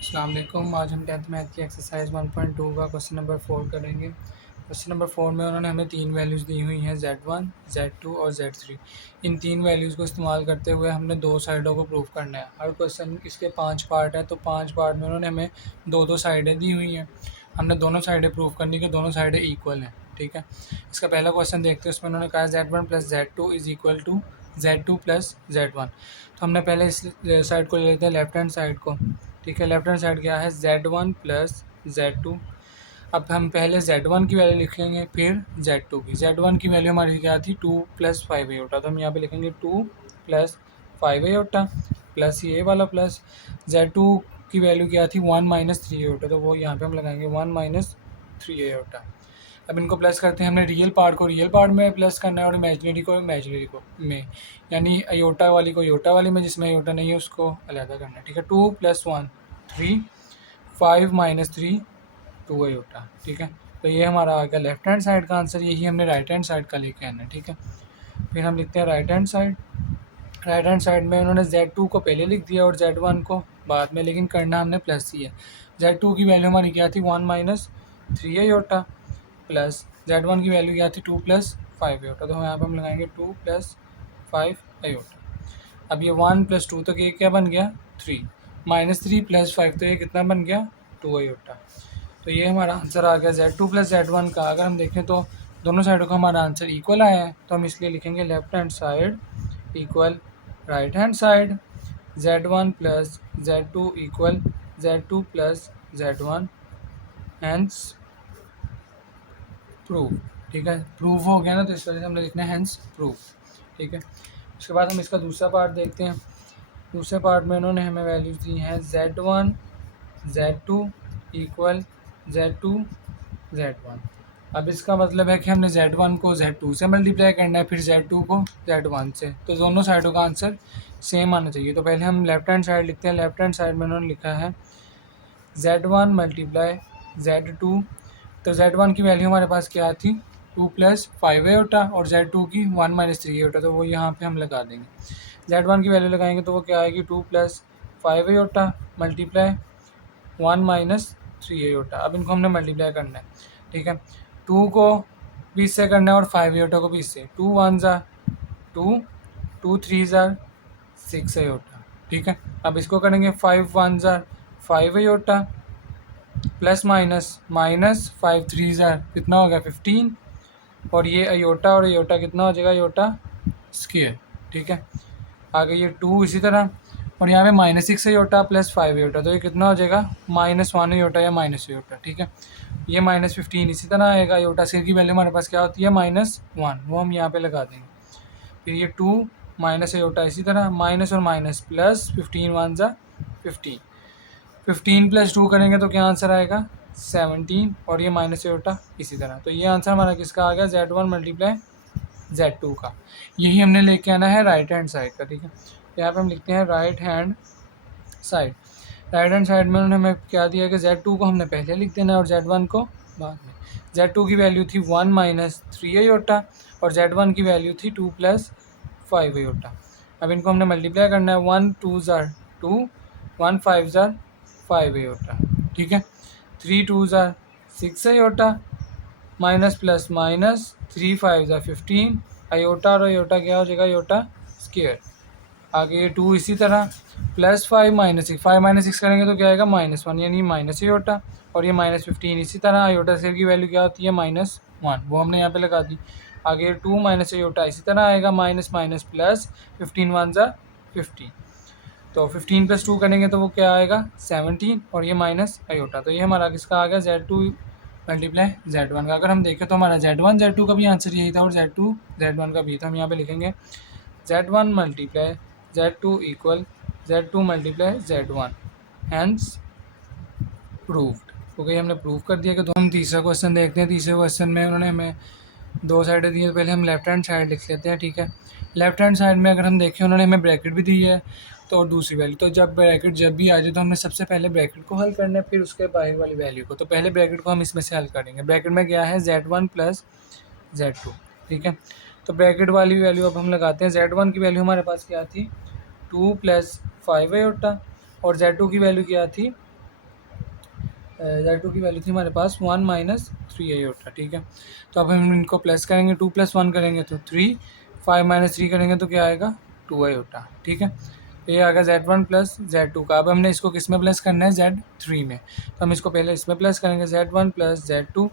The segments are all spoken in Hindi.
अस्सलाम वालेकुम। आज हम 10th मैथ की एक्सरसाइज 1.2 का क्वेश्चन नंबर 4 करेंगे। क्वेश्चन नंबर 4 में उन्होंने हमें तीन वैल्यूज़ दी हुई हैं Z1, Z2 और Z3। इन तीन वैल्यूज़ को इस्तेमाल करते हुए हमने दो साइडों को प्रूव करना है। हर क्वेश्चन इसके 5 पार्ट हैं, तो 5 पार्ट में उन्होंने हमें दो दो साइडें दी हुई हैं। हमने दोनों साइडें प्रूव करनी कि दोनों साइडें इक्वल हैं। ठीक है, इसका पहला क्वेश्चन देखते हैं। उसमें उन्होंने कहा Z1 plus Z2 is equal to Z2 plus Z1। तो हमने पहले इस साइड को ले लेते हैं, लेफ्ट हैंड साइड को। ठीक है, लेफ्ट हैंड साइड क्या है Z1 प्लस Z2। अब हम पहले Z1 की वैल्यू लिख लेंगे, फिर Z2 की। Z1 की वैल्यू हमारी क्या थी 2 प्लस 5 आयोटा, तो हम यहाँ पे लिखेंगे 2 प्लस 5 आयोटा प्लस ये वाला प्लस Z2 की वैल्यू क्या थी 1 माइनस 3 आयोटा, तो वो यहाँ पे हम लगाएंगे 1 माइनस 3 आयोटा। अब इनको प्लस करते हैं। हमने रियल पार्ट को रियल पार्ट में प्लस करना है और इमेजिनरी को इमेजिनरी को में, यानी अयोटा वाली को अयोटा वाली में, जिसमें अयोटा नहीं है उसको अलग करना है। ठीक है, 2 प्लस 1 3, 5 माइनस 3 2 अयोटा। ठीक है, तो ये हमारा आ गया लेफ्ट हैंड साइड का आंसर। यही हमने राइट हैंड साइड का लेके आना है। ठीक है, फिर हम लिखते हैं right hand side. Right hand side में उन्होंने Z2 को पहले लिख दिया और Z1 को बाद में, लेकिन करना हमने प्लस ही है। Z2 की वैल्यू हमारी क्या थी 1 माइनस 3 आयोटा प्लस Z1 की वैल्यू क्या थी 2 प्लस 5 आयोटा, तो यहाँ पर हम लगाएंगे 2 प्लस 5 आयोटा। अब ये 1 प्लस 2, तो ये क्या बन गया 3, माइनस 3 प्लस 5, तो ये कितना बन गया 2 आयोटा। तो ये हमारा आंसर आ गया Z2 प्लस Z1 का। अगर हम देखें तो दोनों साइडों का हमारा आंसर इक्वल आया है, तो हम इसलिए लिखेंगे left hand side equal right hand side. Z1 plus Z2 equal Z2 plus Z1, hence proof. ठीक है, प्रूफ हो गया ना, तो इस वजह से हमने लिखना है हैंस प्रूफ। ठीक है, उसके बाद हम इसका दूसरा पार्ट देखते हैं। दूसरे पार्ट में उन्होंने हमें वैल्यूज़ दी हैं Z1 Z2 equal Z2 Z1। अब इसका मतलब है कि हमने Z1 को Z2 से मल्टीप्लाई करना है, फिर Z2 को Z1 से, तो दोनों साइडों का आंसर सेम आना चाहिए। तो पहले हम लेफ्ट हैंड साइड लिखते हैं। लेफ्ट हैंड साइड में उन्होंने लिखा है Z1 मल्टीप्लाई Z2। तो Z1 की वैल्यू हमारे पास क्या थी 2 प्लस 5 आयोटा और Z2 की 1 माइनस 3 आयोटा, तो वो यहाँ पे हम लगा देंगे। Z1 की वैल्यू लगाएंगे तो वो क्या आएगी 2 plus 5 iota multiply 1 minus 3 iota. अब इनको हमने मल्टीप्लाई करना है। ठीक है, 2 को 20 से करना है और 5 आयोटा को 20 से। 2 1 ज़ा 2, 2 3 ज़ा 6 आयोटा। ठीक है, अब इसको करेंगे 5 1 ज़ा 5 आयोटा प्लस माइनस माइनस 5 3 ज़ा कितना हो गया 15, और ये अयोटा और अयोटा कितना हो जाएगा अयोटा स्क्वायर। ठीक है, आगे ये 2 इसी तरह, और यहाँ पे माइनस 6 अयोटा प्लस 5 अयोटा, तो ये कितना हो जाएगा -1 अयोटा या माइनस अयोटा। ठीक है, ये -15 इसी तरह आएगा। अयोटा स्क्वायर की वैल्यू हमारे पास क्या होती है -1, वो हम यहाँ पे लगा देंगे। फिर ये 2 माइनस अयोटा इसी तरह, माइनस और माइनस प्लस 15 1 ज़ा 15, 15 प्लस 2 करेंगे तो क्या आंसर आएगा 17, और ये माइनस अयोटा इसी तरह। तो ये आंसर हमारा किसका आ गया Z1 मल्टीप्लाई Z2 का। यही हमने लेके आना है राइट हैंड साइड का। ठीक है, यहाँ पे हम लिखते हैं right hand side. Right hand side में उन्होंने हमें क्या दिया कि Z2 को हमने पहले लिख देना है और Z1 को बाद में। Z2 की वैल्यू थी 1 माइनस 3 आयोटा और Z1 की वैल्यू थी 2 प्लस 5 आयोटा। अब इनको हमने मल्टीप्लाई करना है, 1 2 ज़ा 2, 1 5 ज़ा 5 आयोटा। ठीक है, 3 2 ज़ा 6 आयोटा माइनस प्लस माइनस 3 5 ज़ा 15, आयोटा और आयोटा क्या हो जाएगा आयोटा स्क्वायर। आगे ये 2 इसी तरह, प्लस 5 माइनस 6, 5 माइनस 6 करेंगे तो क्या आएगा -1, यानी माइनस आयोटा, और ये -15 इसी तरह। आयोटा स्क्वायर की वैल्यू क्या होती है -1, वो हमने यहाँ पे लगा दी। आगे 2 माइनस आयोटा इसी तरह आएगा, माइनस माइनस प्लस 15 1 ज़ा 15, तो 15 प्लस 2 करेंगे तो वो क्या आएगा 17, और ये माइनस आयोटा। तो ये हमारा किसका आ गया Z2 मल्टीप्लाई Z1 का। अगर हम देखें तो हमारा Z1 Z2 का भी आंसर यही था और Z2 Z1 का भी था। हम यहाँ पे लिखेंगे Z1 multiply Z2 equal Z2 multiply Z1, hence proved. Okay, हमने प्रूव कर दिया कि। तो हम तीसरा क्वेश्चन देखते हैं। तीसरे क्वेश्चन में उन्होंने हमें दो साइडें दी है, तो पहले हम लेफ्ट हैंड साइड लिख लेते हैं। ठीक है, लेफ्ट हैंड साइड में अगर हम देखें उन्होंने हमें ब्रैकेट भी दी है, तो और दूसरी वैल्यू, तो जब ब्रैकेट जब भी आ जाए तो हमने सबसे पहले ब्रैकेट को हल करना है, फिर उसके बाहर वाली वैल्यू को। तो पहले ब्रैकेट को हम इसमें से हल करेंगे। ब्रैकेट में क्या है Z1 प्लस Z2। ठीक है, तो ब्रैकेट वाली वैल्यू अब हम लगाते हैं। Z1 की वैल्यू हमारे पास क्या थी 2 प्लस 5 आयोटा और Z2 की वैल्यू क्या थी Z2 की वैल्यू थी हमारे पास 1 माइनस 3 आयोटा, ठीक है। तो अब हम इनको प्लस करेंगे, 2 + 1 करेंगे तो 3, 5 - 3 करेंगे तो क्या आएगा 2 आयोटा, ठीक है। ये आ गया Z1 + Z2 का। अब हमने इसको किस में प्लस करना है, Z3 में। तो हम इसको पहले इसमें प्लस करेंगे, Z1 + Z2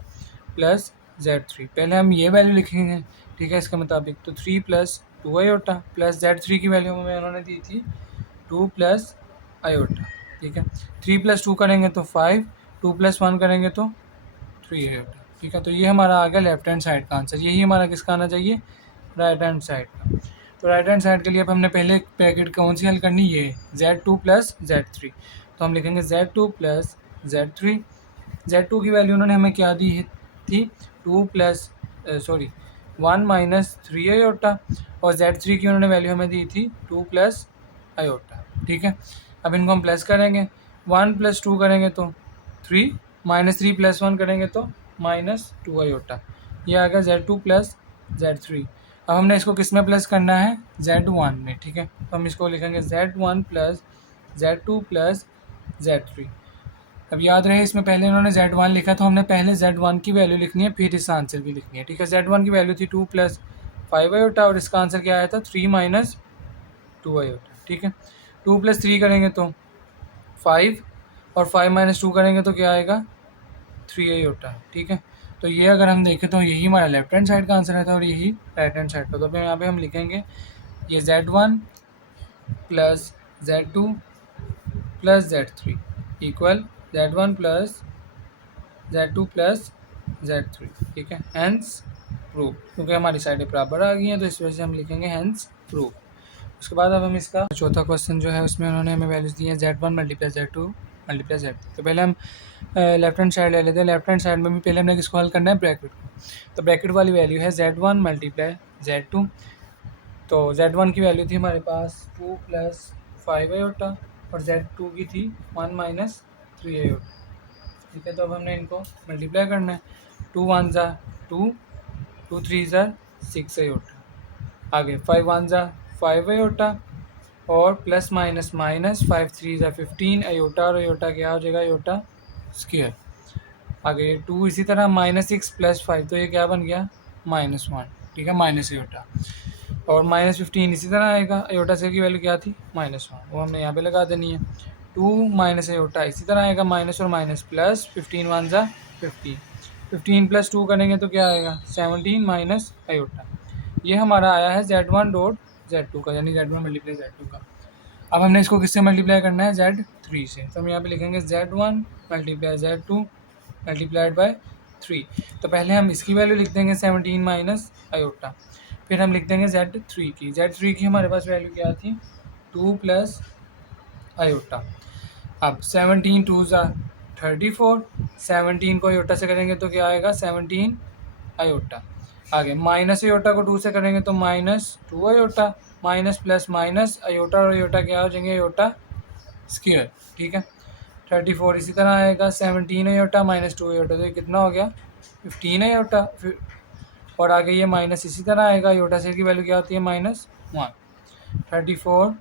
+ Z3। पहले हम ये वैल्यू लिखेंगे, ठीक है, इसके मुताबिक। तो 3 + 2 आयोटा प्लस Z3 की वैल्यू हमें उन्होंने दी थी 2 + आयोटा, ठीक है। 3 + 2 करेंगे तो 5, 2 + 1 करेंगे तो 3 आयोटा, ठीक है। तो ये हमारा आ गया लेफ्ट हैंड साइड का आंसर। यही हमारा किसका आना चाहिए, राइट हैंड साइड का। तो राइट हैंड साइड के लिए अब हमने पहले ब्रैकेट कौन सी हल करनी, ये Z2 + Z3। तो हम लिखेंगे Z2 + Z3। Z2 की वैल्यू उन्होंने हमें क्या दी थी, 2 प्लस 1 माइनस 3 आयोटा, और Z3 की उन्होंने वैल्यू हमें दी थी 2 + आयोटा, ठीक है। अब इनको हम प्लस करेंगे, 1 + 2 करेंगे तो 3, -3 + 1 करेंगे तो -2 आयोटा। ये आ गया Z2 + Z3। अब हमने इसको किस में प्लस करना है, Z1 में, ठीक है। तो हम इसको लिखेंगे Z1 + Z2 + Z3। अब याद रहे इसमें पहले इन्होंने Z1 लिखा, तो हमने पहले Z1 की वैल्यू लिखनी है, फिर इसका आंसर भी लिखनी है, ठीक है। Z1 की वैल्यू थी 2 + 5 आयोटा, और इसका आंसर क्या आया था 3 - 2 आयोटा, ठीक है। 2 + 3 करेंगे तो 5, और 5 - 2 करेंगे तो क्या आएगा 3 आयोटा, ठीक है। तो ये अगर हम देखें तो यही हमारा लेफ्ट हैंड साइड का आंसर था, और यही राइट हैंड साइड का। तो यहाँ पे हम लिखेंगे ये Z1 + Z2 + Z3 equal Z1 + Z2 + Z3, ठीक है। हैंस प्रूव, क्योंकि हमारी साइडें बराबर आ गई हैं तो इस वजह से हम लिखेंगे हैंस प्रूव। उसके बाद अब हम इसका चौथा क्वेश्चन जो है उसमें उन्होंने हमें वैल्यूज दी हैं Z1 × Z2 × Z3। तो पहले हम लेफ्ट हैंड साइड ले लेते हैं। लेफ्ट हैंड साइड में भी पहले हमने किसको हल करना है, ब्रैकेट को। तो ब्रैकेट वाली वैल्यू है Z1 × Z2। तो Z1 की वैल्यू थी हमारे पास 2 + 5 आयोटा, और Z2 की थी 1 - 3 आयोटा, ठीक है। तो अब हमने इनको मल्टीप्लाई करना है, 2 × 1 = 2, 2 × 3 = 6 आयोटा, आगे 5 × 1 = 5 आयोटा, और प्लस माइनस माइनस 5 × 3 = 15 आयोटा, और आयोटा क्या हो जाएगा, आयोटा स्क्वायर। आगे 2 इसी तरह -6 + 5, तो ये क्या बन गया -1, ठीक है, माइनस आयोटा। और -15 इसी तरह आएगा, आयोटा से की वैल्यू क्या थी -1, वो हमने यहाँ पे लगा देनी है। 2 माइनस आयोटा इसी तरह आएगा, माइनस और माइनस प्लस, 15 × 1 = 15, 15 + 2 करेंगे तो क्या आएगा 17 माइनस आयोटा। ये हमारा आया है Z1 / Z2 का, यानी Z1 × Z2 का। अब हमने इसको किससे मल्टीप्लाई करना है, Z3 से। तो हम यहाँ पे लिखेंगे Z1 × Z2 × 3। तो पहले हम इसकी वैल्यू लिख देंगे 17 माइनस आयोटा, फिर हम लिख देंगे Z3 की। Z3 की हमारे पास वैल्यू क्या थी 2 + आयोटा। अब 17 × 2 = 34, 17 को आयोटा से करेंगे तो क्या आएगा 17 आयोटा। आगे माइनस आयोटा को 2 से करेंगे तो -2 iota, minus plus minus iota और आयोटा क्या हो जाएंगे, आयोटा स्क्वायर, ठीक है। 34 इसी तरह आएगा, 17 आयोटा -2 आयोटा, तो ये कितना हो गया 15 आयोटा। फिर और आगे ये माइनस इसी तरह आएगा, आयोटा से की वैल्यू क्या होती है -1। 34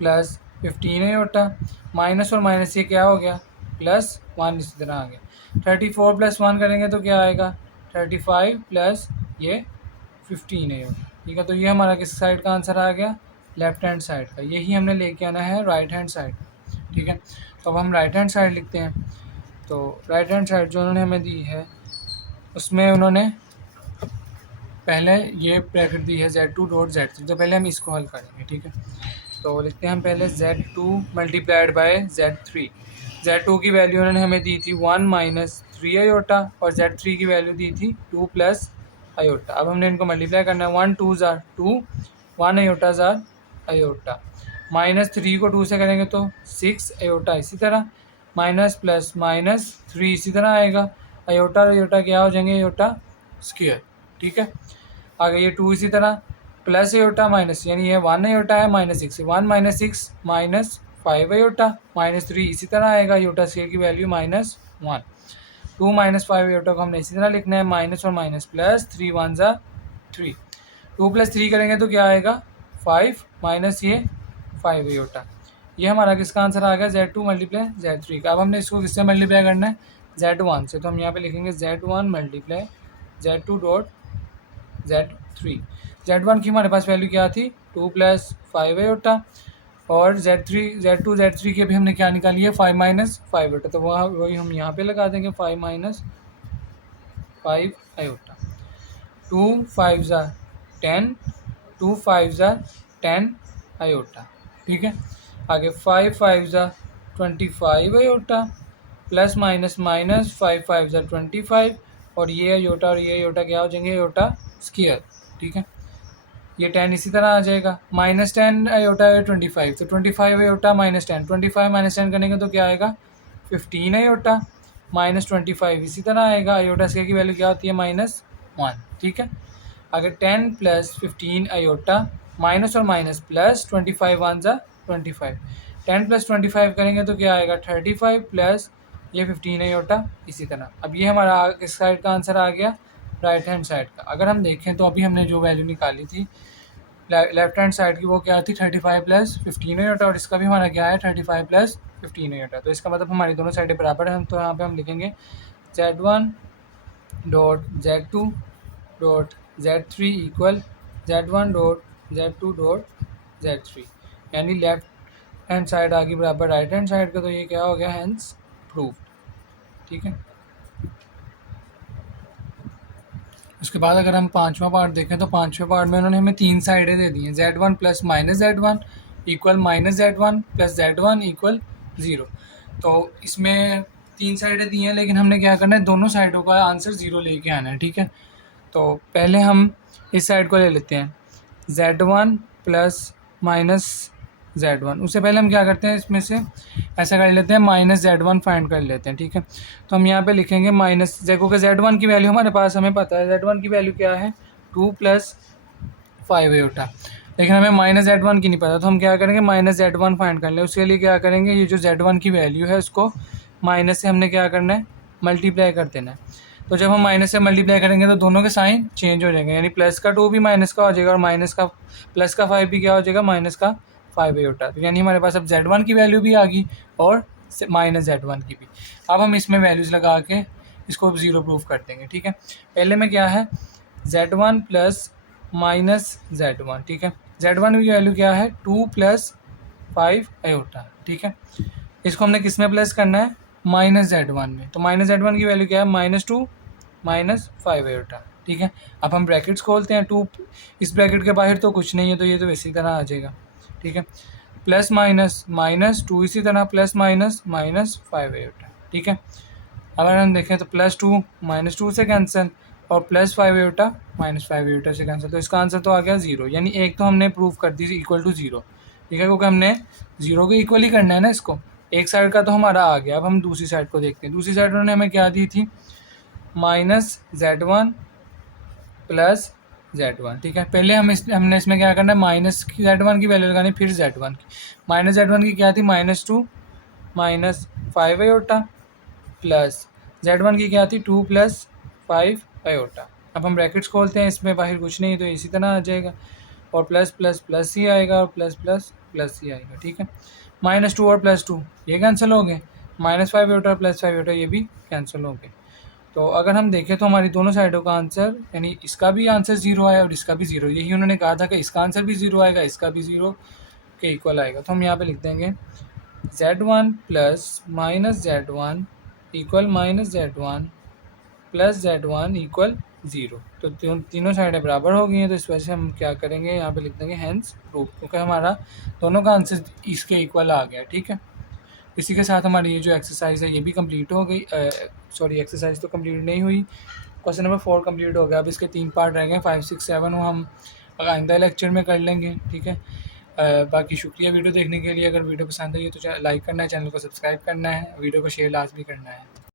+ 15 आयोटा, माइनस और माइनस ये क्या हो गया +1, इसी तरह आ गया। 34 + 1 करेंगे तो क्या आएगा 35 प्लस ये 15 आयोटा, ठीक है। तो ये हमारा किस साइड का आंसर आ गया, लेफ्ट हैंड साइड का। यही हमने लेके आना है राइट हैंड साइड, ठीक है। तो अब हम राइट हैंड साइड लिखते हैं। तो राइट हैंड साइड जो उन्होंने हमें दी है उसमें उन्होंने पहले ये ब्रैकेट दी है Z2 / Z3। तो पहले हम इसको हल करेंगे, ठीक है। तो लिखते हैं हम पहले Z2 × Z3। Z2 की वैल्यू उन्होंने हमें दी थी 1 - 3 आयोटा, और Z3 की वैल्यू दी थी 2 + आयोटा। अब हमने इनको मल्टीप्लाई करना है, 1 × 2 = 2, 1 आयोटा = आयोटा, -3 को 2 से करेंगे तो 6 आयोटा, इसी तरह माइनस प्लस माइनस 3 इसी तरह आएगा, आयोटा और आयोटा क्या हो जाएंगे, आयोटा स्क्वायर, ठीक है। आगे ये 2 इसी तरह प्लस आयोटा माइनस, यानी ये 1 आयोटा है -6, 1 - 6 -5 आयोटा, -3 इसी तरह आएगा, आयोटा स्क्वायर की वैल्यू -1। 2 - 5 आयोटा को हमने इसी तरह लिखना है, माइनस और माइनस प्लस, 3 × 1 = 3, 2 + 3 करेंगे तो क्या आएगा 5, माइनस ये 5 आयोटा, ये हमारा किसका आंसर आ गया, Z2 मल्टीप्लाई Z3 का। अब हमने इसको किससे मल्टीप्लाई करना है, Z1 से, तो हम यहाँ पे लिखेंगे Z1 multiply Z2 dot Z3। Z1 की हमारे पास वैल्यू क्या थी, 2 + 5 आयोटा, और Z2 Z3 की अभी हमने क्या निकाली है, 5 - 5 आयोटा, तो वही हम यहाँ पे लगा देंगे 5 - 5 आयोटा। 2 5 ज़ा 10, 2 5 ज़ा 10 आयोटा, ठीक है। आगे 5 5 ज़ा 25 आयोटा, प्लस माइनस माइनस 5 5 ज़ा 25, और ये आयोटा और ये आयोटा क्या हो जाएंगे, आयोटा स्क्वायर, ठीक है। ये 10 इसी तरह आ जाएगा, -10 आयोटा है 25, तो 25 आयोटा -10, 25 - 10 करेंगे तो क्या आएगा, 15 आयोटा, -25 इसी तरह आएगा। आयोटा स्क्वायर की वैल्यू क्या होती है, -1, ठीक है। अगर 10 + 15 आयोटा, माइनस और माइनस प्लस 25 1 ज़ा 25, 10 + 25 करेंगे तो क्या आएगा, 35 प्लस ये 15 आयोटा इसी तरह। अब ये हमारा किस साइड का आंसर आ गया, राइट हैंड साइड का। अगर हम देखें तो अभी हमने जो वैल्यू निकाली थी लेफ्ट हैंड साइड की, वो क्या थी, 35 + 15 आयोटा, और इसका भी हमारा क्या है, 35 + 15 आयोटा। तो इसका मतलब हमारी दोनों साइडें बराबर हैं, तो यहाँ पे हम लिखेंगे Z1 dot Z2 dot Z3 equal Z1 dot Z2 dot Z3, यानी लेफ्ट हैंड साइड आ गई बराबर राइट हैंड साइड का। तो ये क्या हो गया, हैंस प्रूफ, ठीक है। उसके बाद अगर हम पांचवा पार्ट देखें तो पांचवें पार्ट में उन्होंने हमें 3 साइडें दे दी हैं, Z1 + -Z1 equal -Z1 + Z1 equal 0। तो इसमें 3 साइडें दी हैं, लेकिन हमने क्या करना है, दोनों साइडों का आंसर 0 लेके आना है, ठीक है। तो पहले हम इस साइड को ले लेते हैं, Z1 + -Z1। उससे पहले हम क्या करते हैं, इसमें से ऐसा कर लेते हैं, -Z1 फाइंड कर लेते हैं, ठीक है। तो हम यहाँ पे लिखेंगे माइनस, देखो कि Z1 की वैल्यू हमारे पास हमें पता है, Z1 की वैल्यू क्या है, 2 + 5 आयोटा, लेकिन हमें -Z1 की नहीं पता, तो हम क्या करेंगे, -Z1 फाइंड कर लें। उसके लिए क्या करेंगे, ये जो Z1 की वैल्यू है उसको माइनस से हमने क्या करना है, मल्टीप्लाई कर देना है। तो जब हम माइनस से मल्टीप्लाई करेंगे तो दोनों के साइन चेंज हो जाएंगे, यानी प्लस का 2 भी माइनस का हो जाएगा, और माइनस का प्लस का 5 भी क्या हो जाएगा, -5 आयोटा। तो यानी हमारे पास अब Z1 की वैल्यू भी आ गई और -Z1 की भी। अब हम इसमें वैल्यूज़ लगा के इसको 0 प्रूफ कर देंगे, ठीक है। पहले में क्या है, Z1 + -Z1, ठीक है। Z1 की वैल्यू क्या है, 2 + 5 आयोटा, ठीक है। इसको हमने किस में प्लस करना है, -Z1 में। तो -Z1 की वैल्यू क्या है, -2 - 5 आयोटा, ठीक है। अब हम ब्रैकेट्स खोलते हैं, 2 इस ब्रैकेट के बाहर तो कुछ नहीं है, तो ये तो इसी तरह आ जाएगा, ठीक है। प्लस माइनस -2 इसी तरह, प्लस माइनस -5 आयोटा, ठीक है। अगर हम देखें तो +2 -2 से कैंसिल, और +5 आयोटा -5 आयोटा से कैंसिल, तो इसका आंसर तो आ गया 0। यानी एक तो हमने प्रूव कर दी इक्वल टू 0, ठीक है, क्योंकि हमने 0 के इक्वल ही करना है ना इसको। एक साइड का तो हमारा आ गया। अब हम दूसरी साइड को देखते हैं। दूसरी साइड उन्होंने हमें क्या दी थी, -Z1 + Z1, ठीक है। पहले हमने इसमें क्या करना है, -Z1 की वैल्यू लगानी, फिर Z1 की। -Z1 की क्या थी, -2 - 5 आयोटा, प्लस Z1 की क्या थी, 2 + 5 आयोटा। अब हम ब्रैकेट्स खोलते हैं, इसमें बाहर कुछ नहीं, तो इसी तरह आ जाएगा, और प्लस प्लस प्लस ही आएगा, और प्लस प्लस प्लस ही आएगा, ठीक है। -2 और +2 ये कैंसिल हो गए, -5 आयोटा और +5 आयोटा ये भी कैंसिल हो गए। तो अगर हम देखें तो हमारी दोनों साइडों का आंसर, यानी इसका भी आंसर 0 आया और इसका भी 0। यही उन्होंने कहा था कि इसका आंसर भी 0 आएगा, इसका भी 0 के इक्वल आएगा। तो हम यहाँ पे लिख देंगे Z1 + -Z1 equal -Z1 + Z1 equal 0। तो तीनों साइडें बराबर हो गई हैं, तो इस वजह से हम क्या करेंगे, यहाँ पे लिख देंगे हैंस प्रूफ, क्योंकि हमारा दोनों का आंसर इसके इक्वल आ गया, ठीक है। इसी के साथ हमारी ये जो एक्सरसाइज है ये भी कंप्लीट हो गई। सॉरी, एक्सरसाइज तो कंप्लीट नहीं हुई, क्वेश्चन नंबर 4 कंप्लीट हो गया। अब इसके 3 पार्ट रह गए, 5 6 7 वो हम आइंदा लेक्चर में कर लेंगे, ठीक है। बाकी शुक्रिया वीडियो देखने के लिए। अगर वीडियो पसंद आई तो लाइक करना है, चैनल को सब्सक्राइब करना है, वीडियो को शेयर लाजमी करना है।